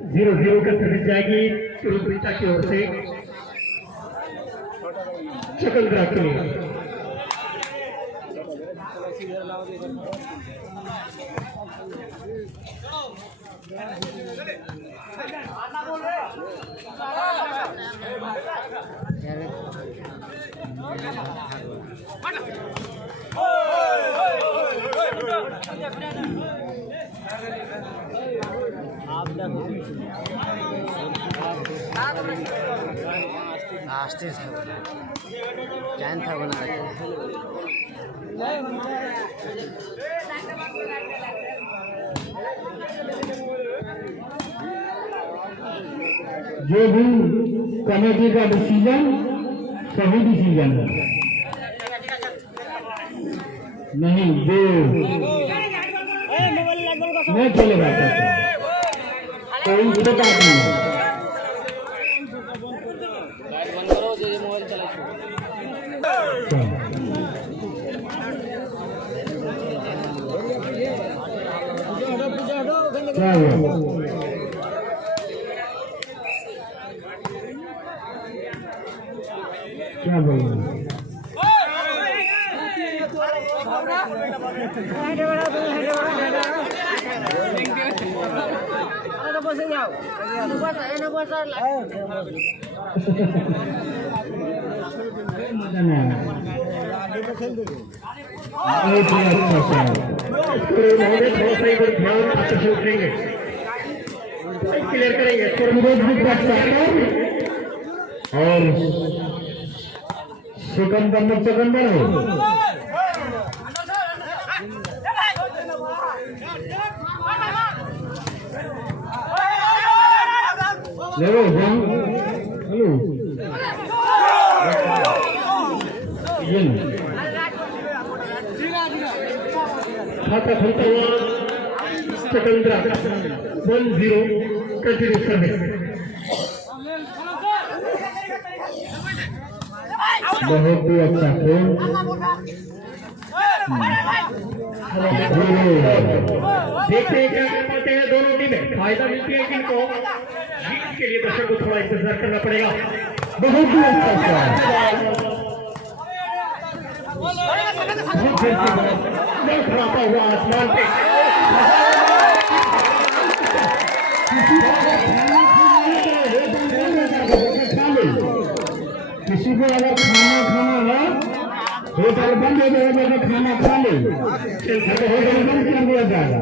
0-0 का सर्विस जाएगी तुरुपिटा की ओर से चकंद्रा के लिए। आस्ते चैन था बना जो भी कमेटी का डिसीजन सही डिसीजन है, नहीं जो नहीं चलेगा कोई छोटा नहीं है। क्या बोल रहे हैं? क्लियर करेंगे और सिकंदर में चकंदर हो हेलो खाता खुलता हुआ चकंद्रा 1-0 कंटिन्यू सर्विस। बहुत ही अच्छा खेल देखते हैं क्या कर पाते हैं दोनों टीमें, फायदा मिलती है किनको, जीत के लिए दर्शक को थोड़ा इंतजार करना पड़ेगा। बहुत ही अच्छा खड़ा हुआ आसमान पे किसी को अगर खाना है होटल बंद हो जाएगा तो खाना खा ले, होटल बंद कर दिया जाएगा।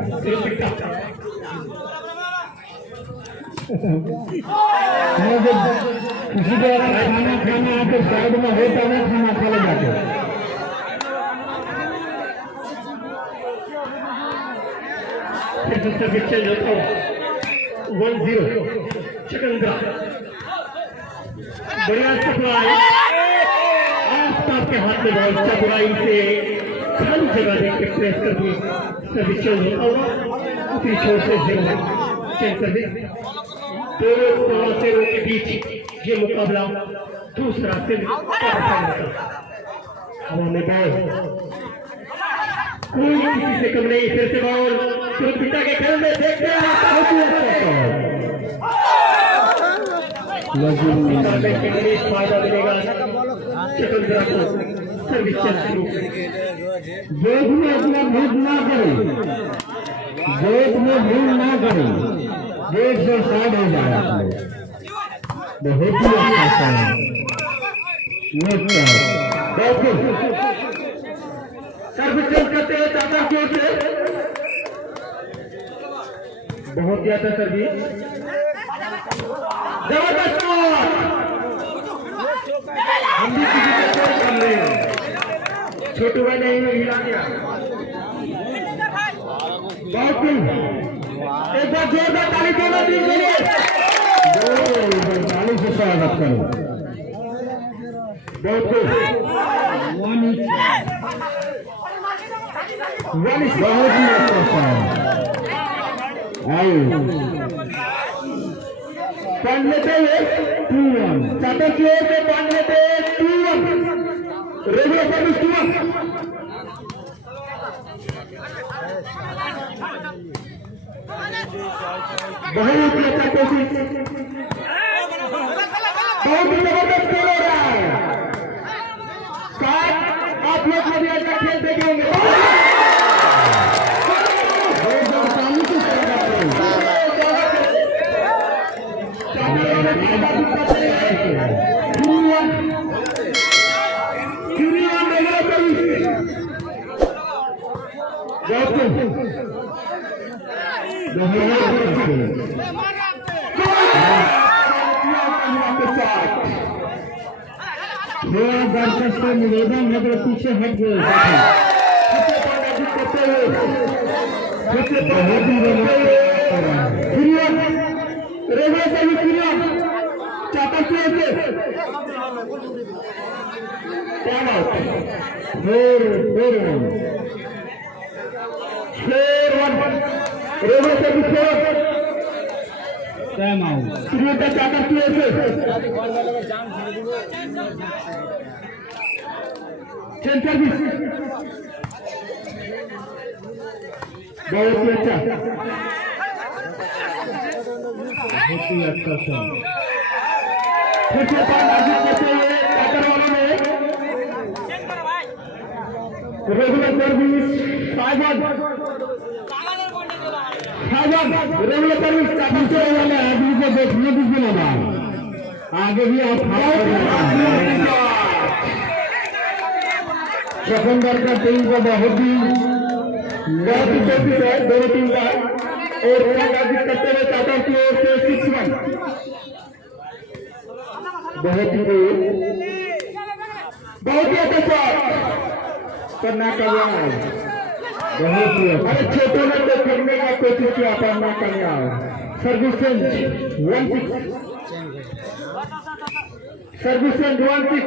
किसी को अगर खाना है तो साइड में होटल में खाना खा ले जाके। चेंज होता हूँ 1-0 चकंद्रा। बढ़िया सप्लाई आफ्ताब के हाथ में बॉल चतुराई से खाली जगह देख के प्रेस कर दी, सर्विस चेंज होता हुआ उसी छोर से 0 चेंज सर्विस। दो शेरों के बीच ये मुकाबला दूसरा हवा में बॉल कोई किसी से कम नहीं, फिर से बॉल तुरुपिटा के खेल में देखते हैं फायदा मिलेगा चकंद्रा को। सर्विस शुरू वेद में अपना भूल ना करें, वेद में भूल ना करें, वेद से साइड हो जाए। बहुत ही अच्छा सर्विस करते हैं चाचा की ओर से, बहुत ही अच्छा सर्विस, जबरदस्त। हम भी किसी को कर रहे हैं, छोटू भाई नहीं में हिला दिया। बहुत एक बार जोरदार ताली देना दीजिए, ताली से स्वागत करो। बहुत बहुत ही अच्छा पढ़ लेते हुए 2-1 चाचा की ओर से पढ़ लेते 2-1 रेगुलर सर्विस 2-1। बहुत ही अच्छा कोशिश, बहुत ही जबरदस्त खेल हो रहा है। साथ आप लोग कभी ऐसा खेल देखेंगे। दर्शक से निवेदन है तो पीछे हट गए। बहुत ही अच्छा, बहुत ही अच्छा सर। फिर से करते हुए कातर वालों ने रेगुलर सर्विस रेगुलर सर्विस कातर वाले आदमी को देखने दीजिए ना, आगे भी आप चकंदर का टीम को बहुत ही कोशिश है दोनों टीम का, और करते हुए टाटा की ओर से 6-1 बहुत ही अच्छा शॉट करना कामयाब, बहुत ही अरे छोटे में तो करने का कोशिश किया करना कामयाब। सर्विस चेंज 1-6, सर्विस चेंज 1-6,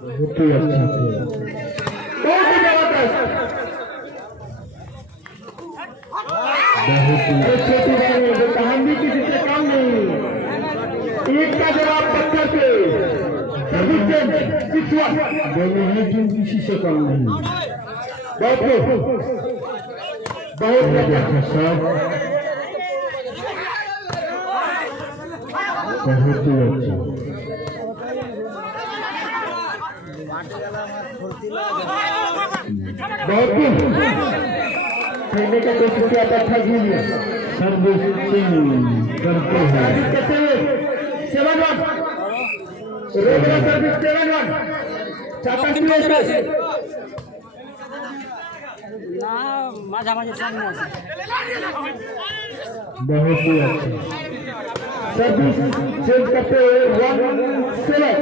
बहुत ही अच्छा, बहुत ही जबरदस्त, छोटी बात कहानी भी किसी से कम नहीं। एक का जवाब पत्थर से, सर्विस चेंज 6-1, दोनों ही टीम किसी से कम नहीं। बहुत अच्छा शॉट, बहुत ही अच्छा, बहुत खेलने का कोशिश किया था, ठग लिया। सर्विस करते हैं 7-1, रेगुलर सर्विस 7-1, चाचा की ओर से बहुत ही अच्छा सर्विस चेंज करते हुए 1-7,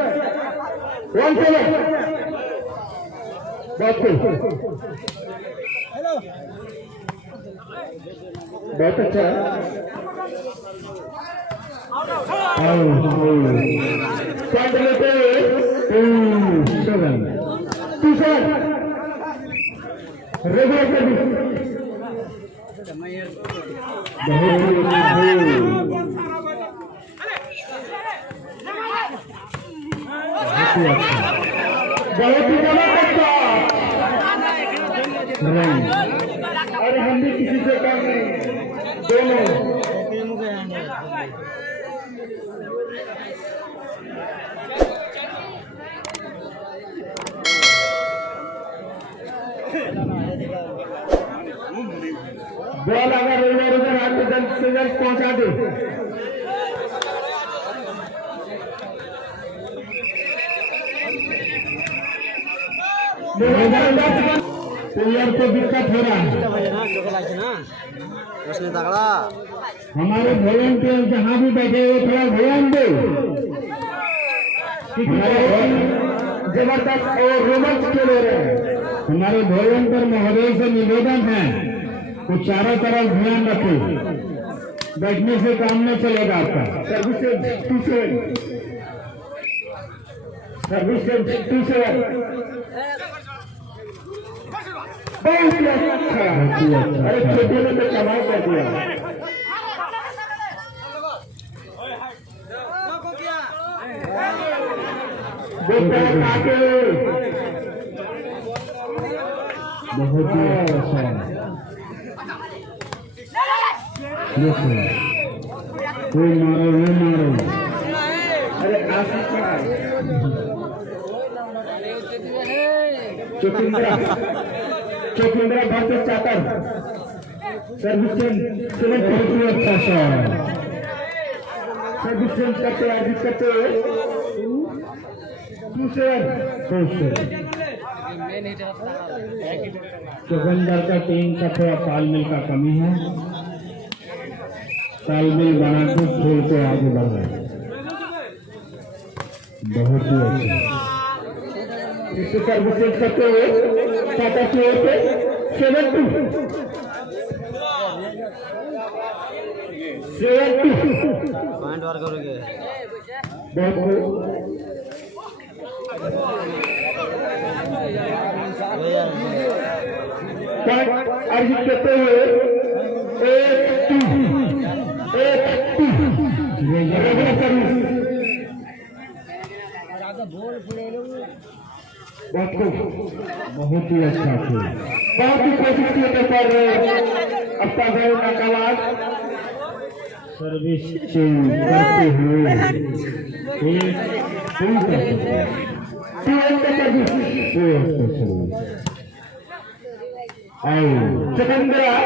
बहुत अच्छा पॉइंट लेते हुए 2-7 रेगुलर सर्विस, बहुत ही जबरदस्त, अरे हम भी किसी से कम नहीं, दोनों बॉल अगर उधर हाथ में जल्द से जल्द पहुंचा दे। प्लेयर को दिक्कत हो रहा है, हमारे वॉलंटियर जहाँ भी बैठे हुए थोड़ा ध्यान दो, जबरदस्त और रोमांच खेल हो रहे हैं। हमारे वॉलंटियर महोदय से निवेदन है तो चारों तरफ ध्यान रखें, बैठने से काम नहीं चलेगा आपका। सर्विस 2-7 बहुत ही अच्छा, अरे छोटे में तो कमाल कर दिया। बहुत ही अच्छा वो मारो अरे आशीष चुकिंद्रा वर्सेस चाकर सर्विस बहुत ही अच्छा शॉट सर्विस चेंज करते अर्जित करते चुकंदर का टीम का थोड़ा तालमेल का कमी है तालमेल बनाकर खेल को आगे बढ़ रहे हैं बहुत ही अच्छा इसे सर्विस करते हुए टाटा की ओर से 7-2 पॉइंट वार करोगे अर्जित करते हुए 1-2 बहुत ही अच्छा खेल बहुत ही कोशिश किए पर अपना गए का कवाज सर्विस चेंज करते हुए चुकंदरा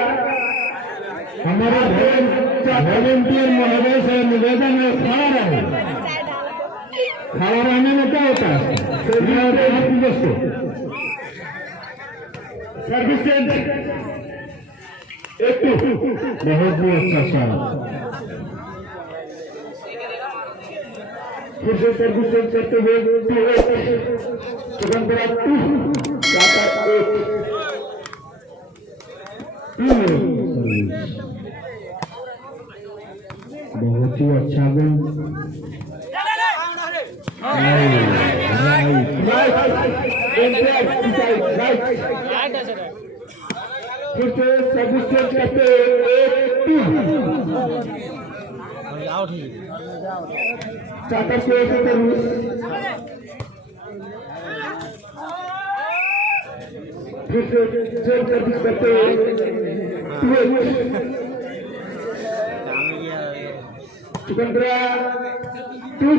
हमारे वॉलंटियर महोदय से निवेदन है खड़ा रहने में क्या होता है सर्विस चेंज बहुत ही अच्छा शॉट फिर से सर्विस चेंज करते हुए चुकंदरा 2 बहुत ही अच्छा गोल फिर से सर्विस चेंज करते आउट ही चाकर की ओर से फिर से चेंज सर्विस करते चुकंदरा 2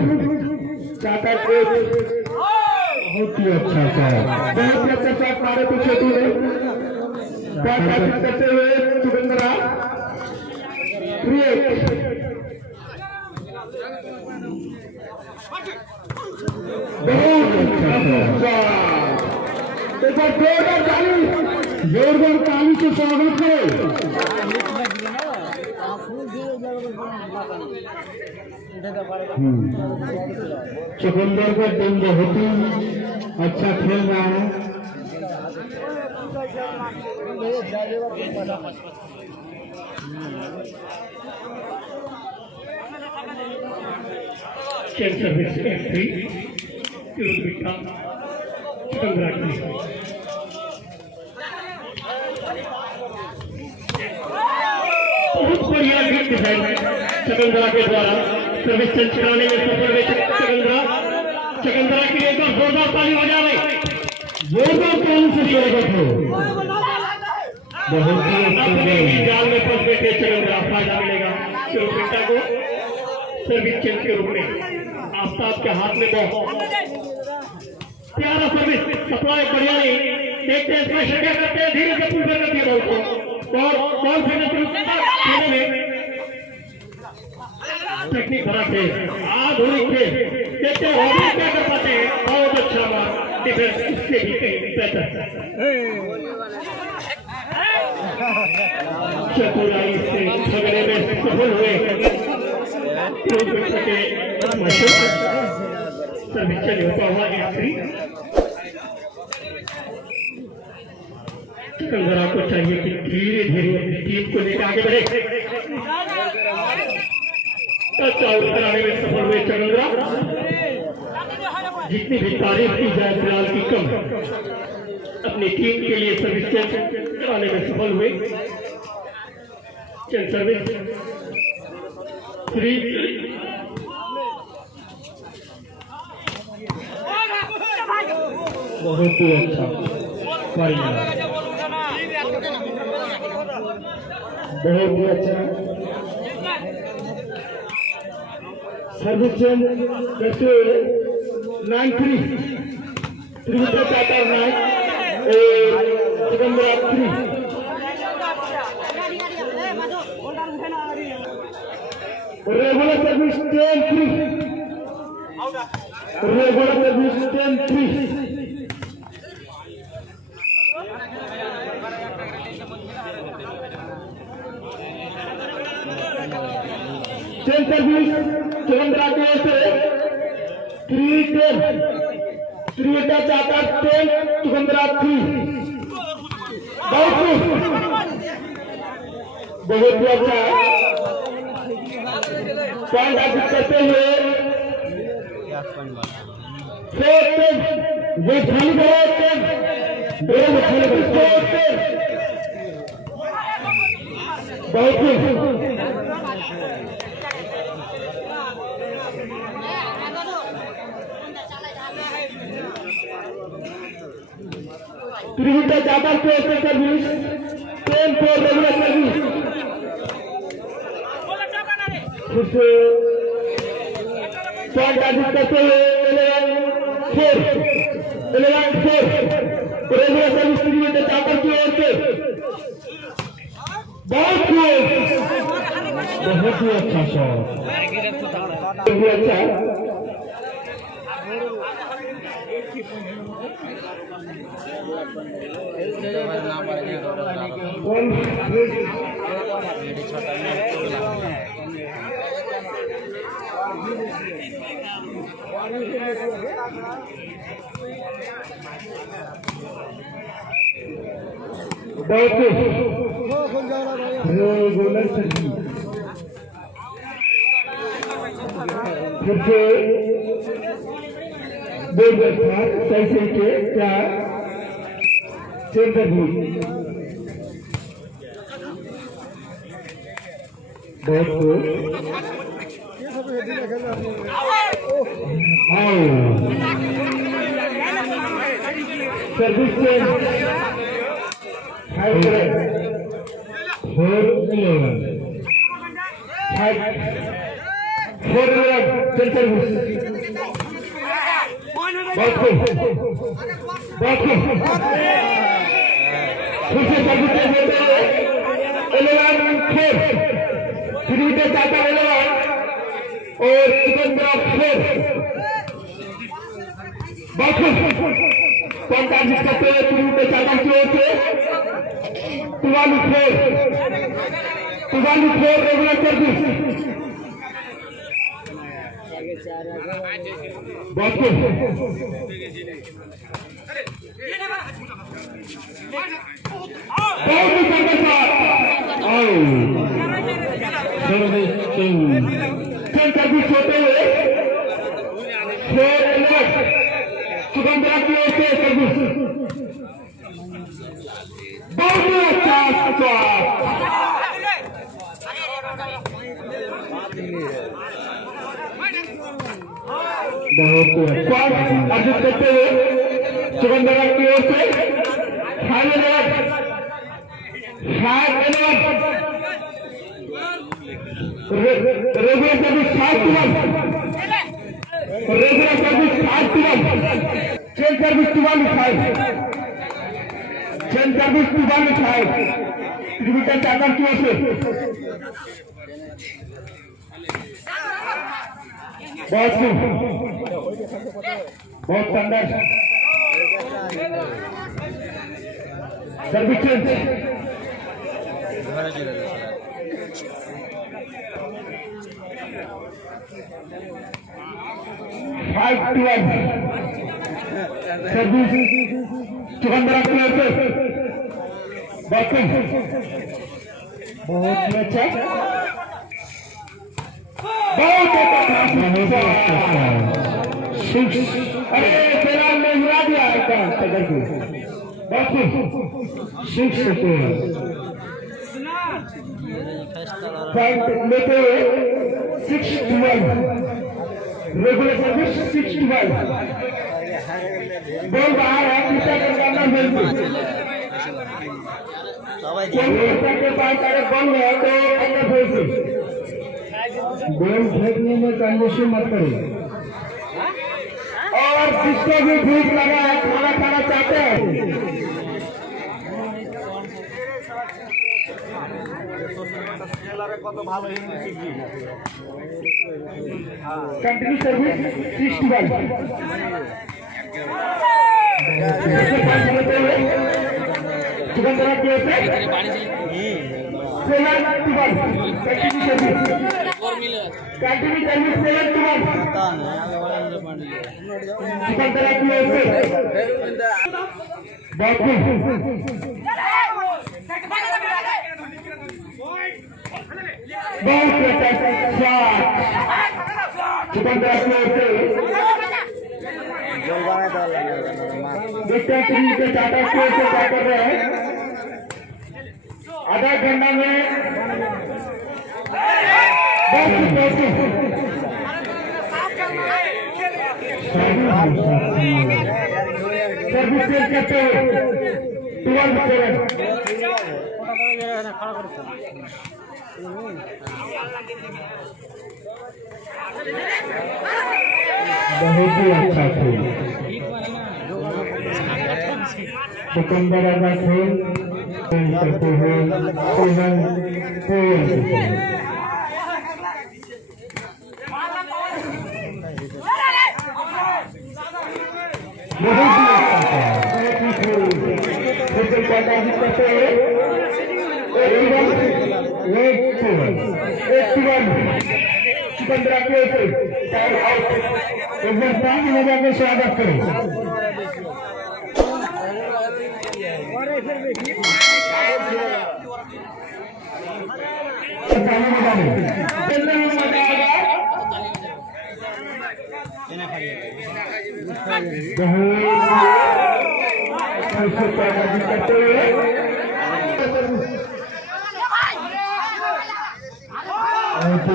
चाकर को बहुत ही अच्छा शॉट बहुत ही अच्छा शॉट मारे पीछे करते हुए चुकंदरा 3-8 एक बार जोरदार ताली से स्वागत करें चुकंदर का टीम बहुत ही अच्छा खेल रहा है बहुत बढ़िया चुकंदरा के द्वारा सर्विस चेंज कराने में सफल हुए चुकंदरा की एक बार जोरदार ताली बजा रहे जोरदार ताली से स्वागत हो बहुत ही जाल में फंस बैठे चुकंदरा फायदा मिलेगा चुकंदरा को सर्विस चेंज के रूप में आफ्ताब के हाथ में बहुत प्यारा सर्विस सप्लाई बढ़िया नहीं देखते हैं इसमें क्या करते हैं धीरे से पुल कर करती है बॉल को बॉल खेलने में टेक्निक बड़ा थे आधुनिक थे देखते हैं क्या कर पाते हैं बहुत अच्छा मार डिफेंस इससे भी कहीं बेहतर चतुराई से झगड़े में सफल हुए सर्विक्चर होता हुआ चुकंदरा को चाहिए कि धीरे धीरे अपनी टीम को लेकर आगे बढ़े आउट कराने में सफल हुए चुकंदरा जितनी भी तारीफ की जाए फिलहाल की कम अपनी टीम के लिए सर्विस चेंज कराने में सफल हुए चेंज सर्विस 3 बहुत ही अच्छा बहुत ही अच्छा सर्विस चेंज करते हुए 9-3 त्रिविक्रम चाचा 9 और Sikandra 3 regular service 10-3 regular service 10-3 change service Chandra के से 3-10 त्रिवेटा चाहता 10 चंद्रा 3 बहुत ही अच्छा पॉइंट हासिल करते हुए 4-10 ये खाली बहुत ही त्रिविटा चादर को सर्विस 10-4 रेगुलर सर्विस फिर से पॉइंट हासिल करते हुए 11-4 रेगुलर सर्विस त्रिविटा चादर की ओर से बहुत ही अच्छा शॉट बहुत ही अच्छा रेगुलर सर्विस फिर से सही सही के क्या change service service change 4-11 change service फिर से सर्विस चेंज होते हुए 11-4 त्रिविटा चाचा 11 और सिकंदरा 4 पॉइंट हासिल करते हुए त्रिविटा चाचा की ओर से 12-4 रेगुलर सर्विस बहुत सर्विस होते हुए 4-11 सिकंदरा की ओर से सर्विस बहुत ही अच्छा अर्जित करते हुए सिकंदरा की ओर से 5-11 regular service 5-1 regular service 5-1 change service 2-5 change service 2-5 त्रिविटा चादर की ओर से बहुत शानदार सर्विस चेंज 5-1 सर्विस चंद्रा की ओर से बहुत ही अच्छा अरे तेरा में हिला दिया लेते हुए 6-12 रेगुलर सर्विस 6-12 बॉल बाहर है पीछा करना के पास अगर बॉल है तो अंदर भेज बेल फेंकने में कंजूसी मत करो। और जिसको भी भूख लगा है खाना खाना चाहते हैं कंटिन्यू सर्विस 61 चिकन तरह के कंटिन्यू सर्विस 71 चिकन तरह कर रहे हैं आधा घंटा में सर्विस करते हैं 12 बहुत ही अच्छा खेल दुकानदार का खेल करते हैं स्वागत करें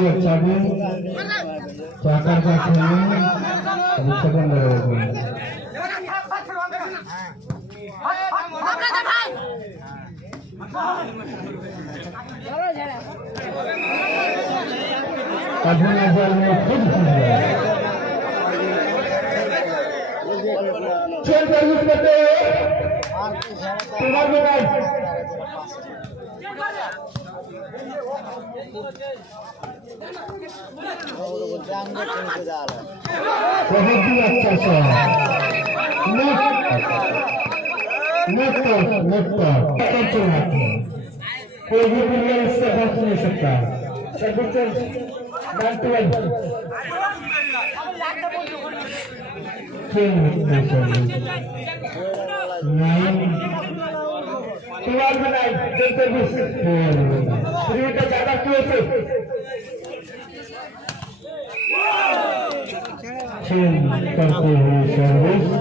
अच्छा भी चाकर का खेलने सेकंड अभी नजर में खुद खेल सर्विस करते बहुत ही अच्छा सा कोई भी प्लेयर इससे बच नहीं सकता करते हुए सर्विस 9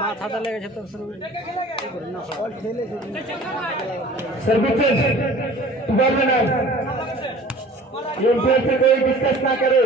माथा लेगे तो सर्विस ये से कोई डिस्कस ना करे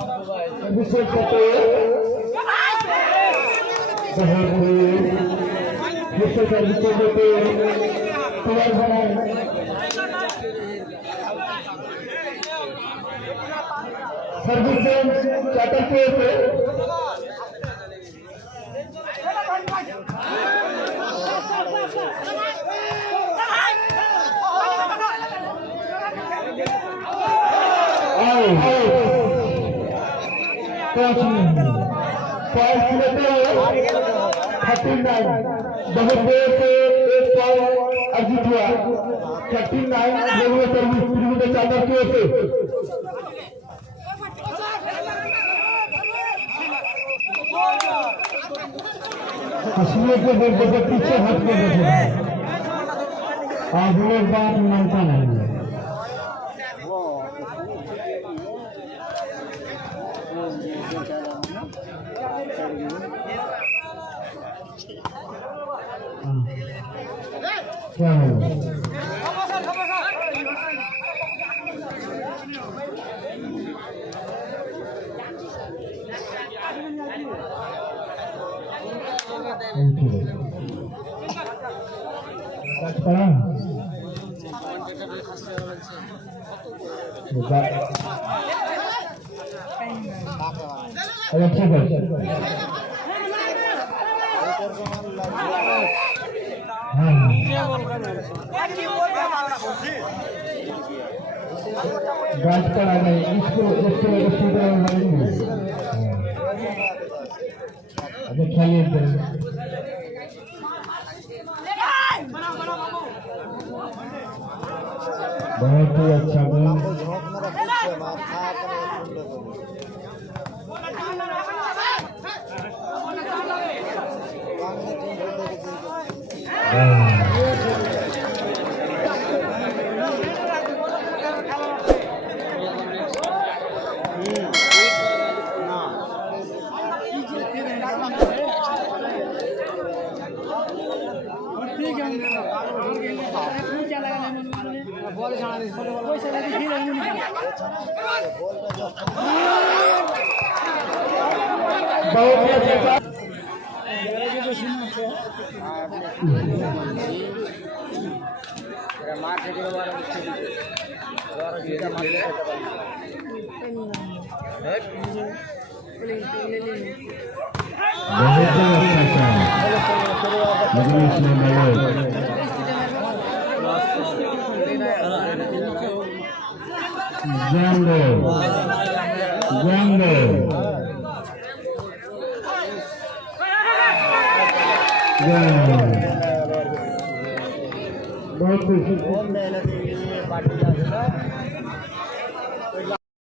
अभिषेक पटेल विश्व सर्विस सर्विस चार्टर पे बहुत देर से एक पॉइंट अर्जित हुआ 39 रेलवे सर्विस त्रिभुवन चादर की ओर से कश्मीर के जगह पीछे हट के बैठे आज लोग बात मानता नहीं है क्या है गाज पर आ गए इसको खेलिए बहुत ही अच्छा बहुत